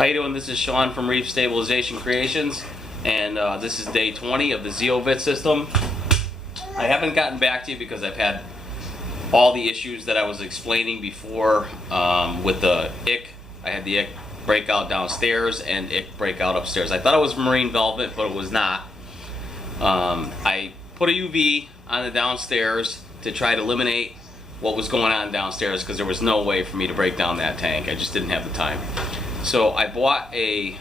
How you doing? This is Sean from Reef Stabilization Creations, and this is day 20 of the zeovit system. I haven't gotten back to you because I've had all the issues that I was explaining before with the ick. I had the ick breakout downstairs and ick breakout upstairs. I thought it was marine velvet, but it was not. I put a UV on the downstairs to try to eliminate what was going on downstairs because there was no way for me to break down that tank. I just didn't have the time. So I bought a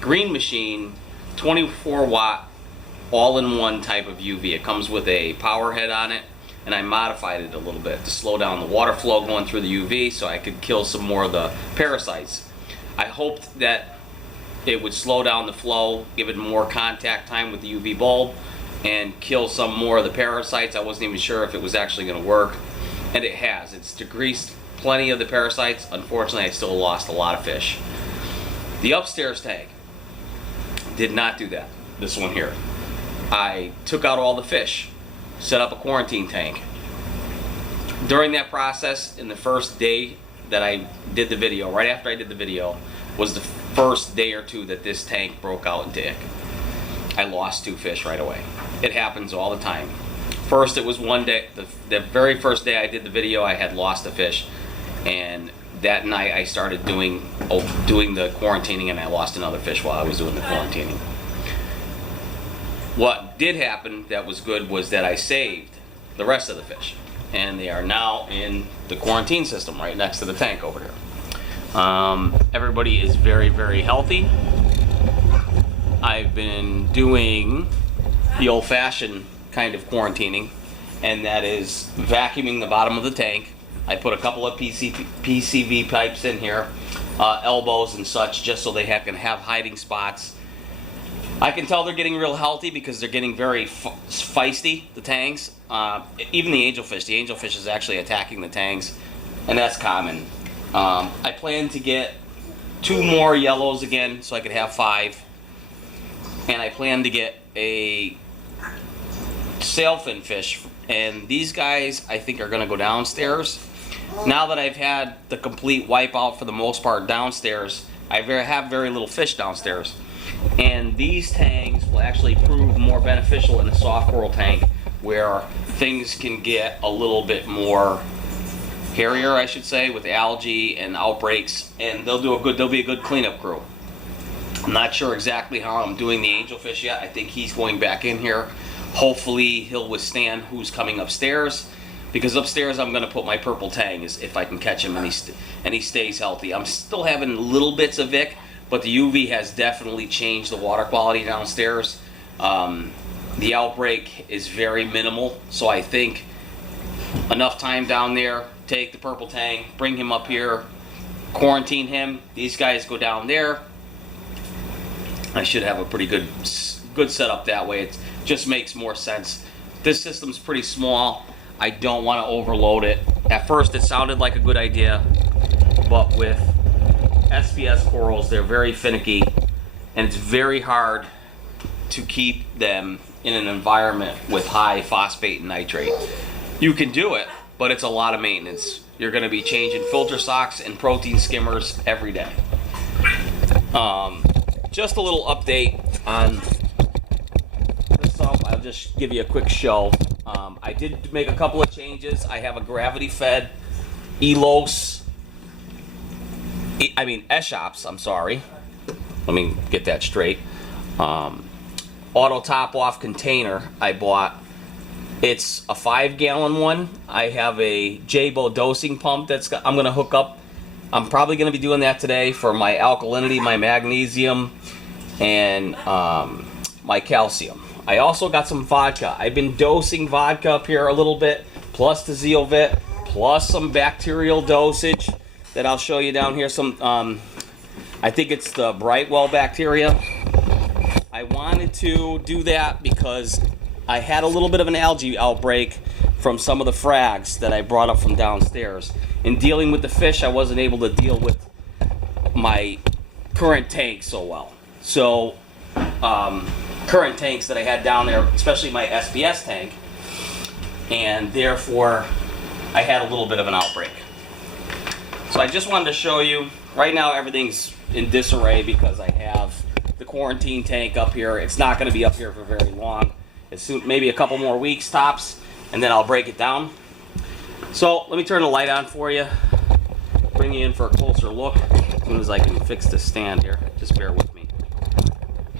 green machine, 24 watt, all-in-one type of UV. It comes with a power head on it, and I modified it a little bit to slow down the water flow going through the UV so I could kill some more of the parasites. I hoped that it would slow down the flow, give it more contact time with the UV bulb, and kill some more of the parasites. I wasn't even sure if it was actually going to work, and it has. It's decreased plenty of the parasites. Unfortunately, I still lost a lot of fish. The upstairs tank did not do that. This one here. I took out all the fish, set up a quarantine tank. During that process, in the first day that I did the video, right after I did the video, was the first day or two that this tank broke out into ick. I lost 2 fish right away. It happens all the time. First, it was one day, the very first day I did the video, I had lost a fish, and that night I started doing the quarantining, and I lost another fish while I was doing the quarantining. What did happen that was good was that I saved the rest of the fish, and they are now in the quarantine system right next to the tank over here. Everybody is very, very healthy. I've been doing the old-fashioned kind of quarantining, and that is vacuuming the bottom of the tank. I put a couple of PCV pipes in here, elbows and such, just so they can have hiding spots. I can tell they're getting real healthy because they're getting very feisty, the tanks. Even the angelfish. The angelfish is actually attacking the tanks, and that's common. I plan to get 2 more yellows again so I could have 5. And I plan to get a sailfin fish. And these guys, I think, are going to go downstairs. Now that I've had the complete wipeout for the most part downstairs, I have very little fish downstairs. And these tanks will actually prove more beneficial in a soft coral tank where things can get a little bit more hairier, I should say, with algae and outbreaks, and they'll be a good cleanup crew. I'm not sure exactly how I'm doing the angelfish yet. I think he's going back in here. Hopefully he'll withstand who's coming upstairs, because upstairs I'm going to put my purple tang if I can catch him and he stays healthy. I'm still having little bits of ick, but the UV has definitely changed the water quality downstairs. The outbreak is very minimal, so I think enough time down there, take the purple tang, bring him up here, quarantine him. These guys go down there. I should have a pretty good setup that way. It just makes more sense. This system's pretty small. I don't want to overload it. At first it sounded like a good idea, but with SPS corals, they're very finicky, and it's very hard to keep them in an environment with high phosphate and nitrate. You can do it, but it's a lot of maintenance. You're going to be changing filter socks and protein skimmers every day. Just a little update on this sump. I'll just give you a quick show. I did make a couple of changes. I have a gravity-fed Elos, Eshops, I'm sorry. Let me get that straight. Auto top-off container I bought. It's a 5-gallon one. I have a Jabo dosing pump I'm going to hook up. I'm probably going to be doing that today for my alkalinity, my magnesium, and my calcium. I also got some vodka. I've been dosing vodka up here a little bit, plus the zeovit, plus some bacterial dosage that I'll show you down here. I think it's the Brightwell bacteria. I wanted to do that because I had a little bit of an algae outbreak from some of the frags that I brought up from downstairs. In dealing with the fish, I wasn't able to deal with my current tank so well. So, current tanks that I had down there, especially my SPS tank, and therefore I had a little bit of an outbreak. So I just wanted to show you, right now everything's in disarray because I have the quarantine tank up here. It's not going to be up here for very long. As soon, maybe a couple more weeks tops, and then I'll break it down. So let me turn the light on for you. Bring you in for a closer look as soon as I can fix this stand here. Just bear with me.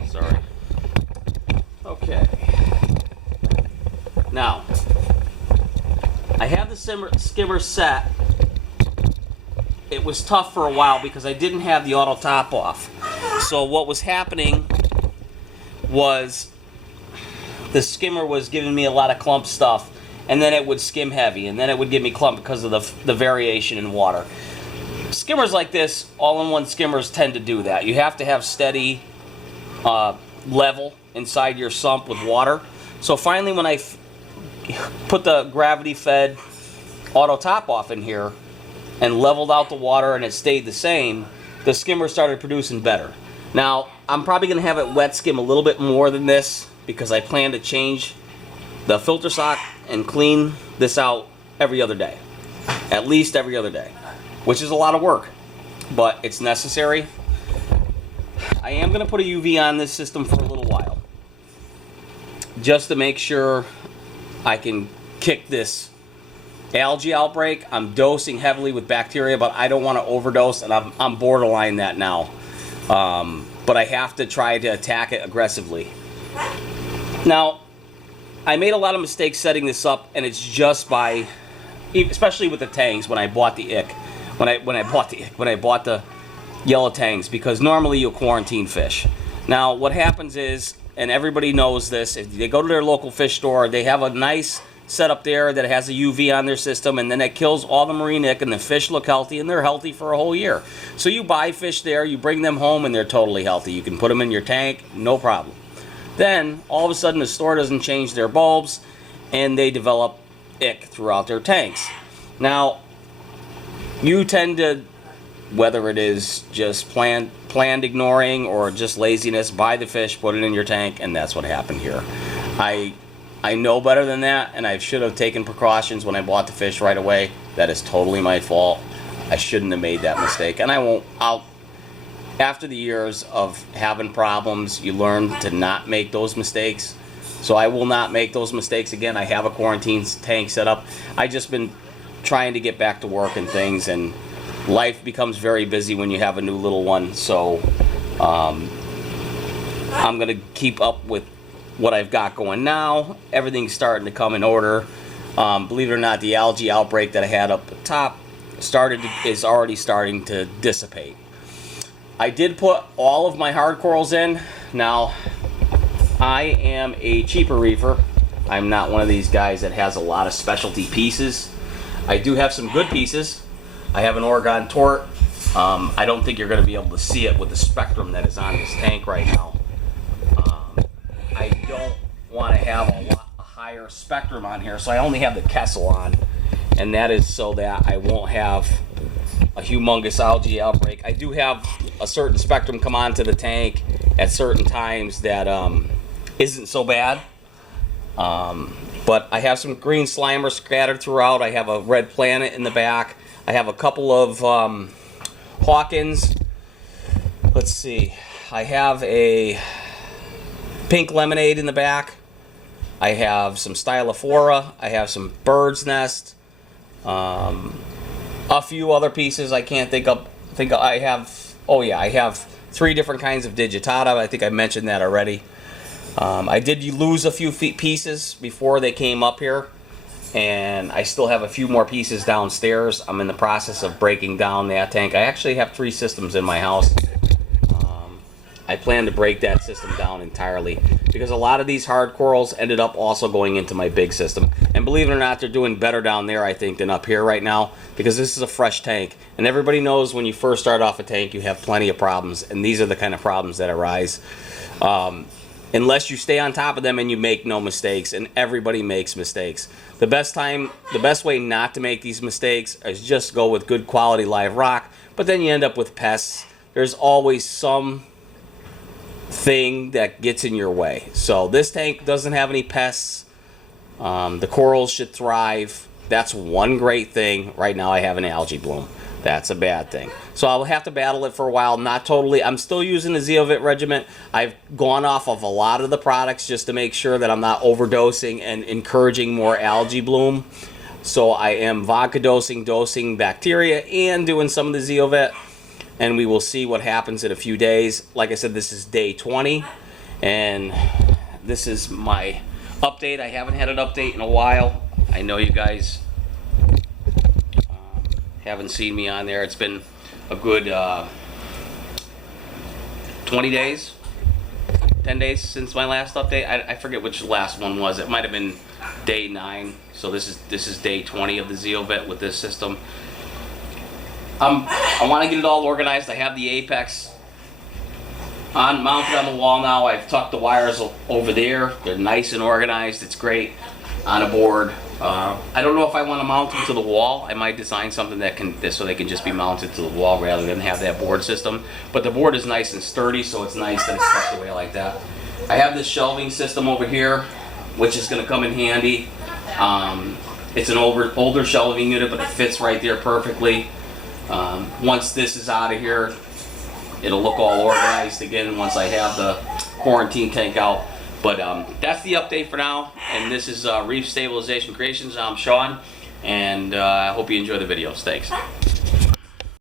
Sorry. Okay. Now, I have the skimmer set. It was tough for a while because I didn't have the auto top off. So what was happening was the skimmer was giving me a lot of clump stuff, and then it would skim heavy, and then it would give me clump because of the variation in water. Skimmers like this, all-in-one skimmers, tend to do that. You have to have steady level inside your sump with water. So finally, when I put the gravity-fed auto top off in here and leveled out the water and it stayed the same, the skimmer started producing better. Now, I'm probably going to have it wet skim a little bit more than this because I plan to change the filter sock and clean this out every other day. At least every other day, which is a lot of work, but it's necessary. I am going to put a UV on this system for a little while, just to make sure I can kick this algae outbreak. I'm dosing heavily with bacteria, but I don't want to overdose, and I'm borderline that now. But I have to try to attack it aggressively. Now, I made a lot of mistakes setting this up, and it's just by, especially with the tangs when I bought the ick. When I bought the yellow tangs, because normally you'll quarantine fish. Now what happens is, and everybody knows this, if they go to their local fish store, they have a nice setup there that has a UV on their system, and then it kills all the marine ick, and the fish look healthy, and they're healthy for a whole year. So you buy fish there, you bring them home, and they're totally healthy. You can put them in your tank, no problem. Then all of a sudden the store doesn't change their bulbs, and they develop ick throughout their tanks. Now, you tend to, whether it is just planned ignoring or just laziness, buy the fish, put it in your tank, and that's what happened here. I know better than that, and I should have taken precautions when I bought the fish right away. That is totally my fault. I shouldn't have made that mistake, and I won't. After the years of having problems, you learn to not make those mistakes. So I will not make those mistakes again. I have a quarantine tank set up. I just been trying to get back to work and things, and life becomes very busy when you have a new little one. So I'm gonna keep up with what I've got going now. Everything's starting to come in order. Believe it or not, the algae outbreak that I had up the top is already starting to dissipate. I did put all of my hard corals in. Now, I am a cheaper reefer. I'm not one of these guys that has a lot of specialty pieces. I do have some good pieces. I have an Oregon Tort. I don't think you're going to be able to see it with the spectrum that is on this tank right now. I don't want to have a higher spectrum on here, so I only have the Kessel on, and that is so that I won't have a humongous algae outbreak. I do have a certain spectrum come onto the tank at certain times that isn't so bad. But I have some green slimer scattered throughout. I have a red planet in the back. I have a couple of Hawkins. Let's see. I have a pink lemonade in the back. I have some stylophora. I have some bird's nest. A few other pieces I can't think of. I have. Oh yeah, I have 3 different kinds of digitata. I think I mentioned that already. I did lose a few pieces before they came up here, and I still have a few more pieces downstairs. I'm in the process of breaking down that tank. I actually have 3 systems in my house. I plan to break that system down entirely because a lot of these hard corals ended up also going into my big system. And believe it or not, they're doing better down there, I think, than up here right now because this is a fresh tank. And everybody knows when you first start off a tank, you have plenty of problems. And these are the kind of problems that arise. Unless you stay on top of them and you make no mistakes, and everybody makes mistakes. The best way not to make these mistakes is just go with good quality live rock, but then you end up with pests. There's always some thing that gets in your way. So this tank doesn't have any pests. The corals should thrive. That's one great thing. Right now I have an algae bloom. that's a bad thing. So I'll have to battle it for a while. Not totally. I'm still using the zeovit regimen. I've gone off of a lot of the products just to make sure that I'm not overdosing and encouraging more algae bloom. So I am vodka dosing bacteria and doing some of the zeovit, and we will see what happens in a few days. Like I said, this is day 20, and this is my update. I haven't had an update in a while. I know you guys haven't seen me on there. It's been a good 20 days, 10 days since my last update. I forget which last one was. It might have been day 9. So this is day 20 of the zeovit with this system. I want to get it all organized. I have the apex mounted on the wall now. I've tucked the wires over there. They're nice and organized. It's great on a board. I don't know if I want to mount them to the wall. I might design something so they can just be mounted to the wall rather than have that board system. But the board is nice and sturdy, so it's nice that it's tucked away like that. I have this shelving system over here, which is going to come in handy. It's an older shelving unit, but it fits right there perfectly. Once this is out of here, it'll look all organized again once I have the quarantine tank out. But that's the update for now, and this is Reef Stabilization Creations. I'm Sean, and I hope you enjoy the videos. Thanks.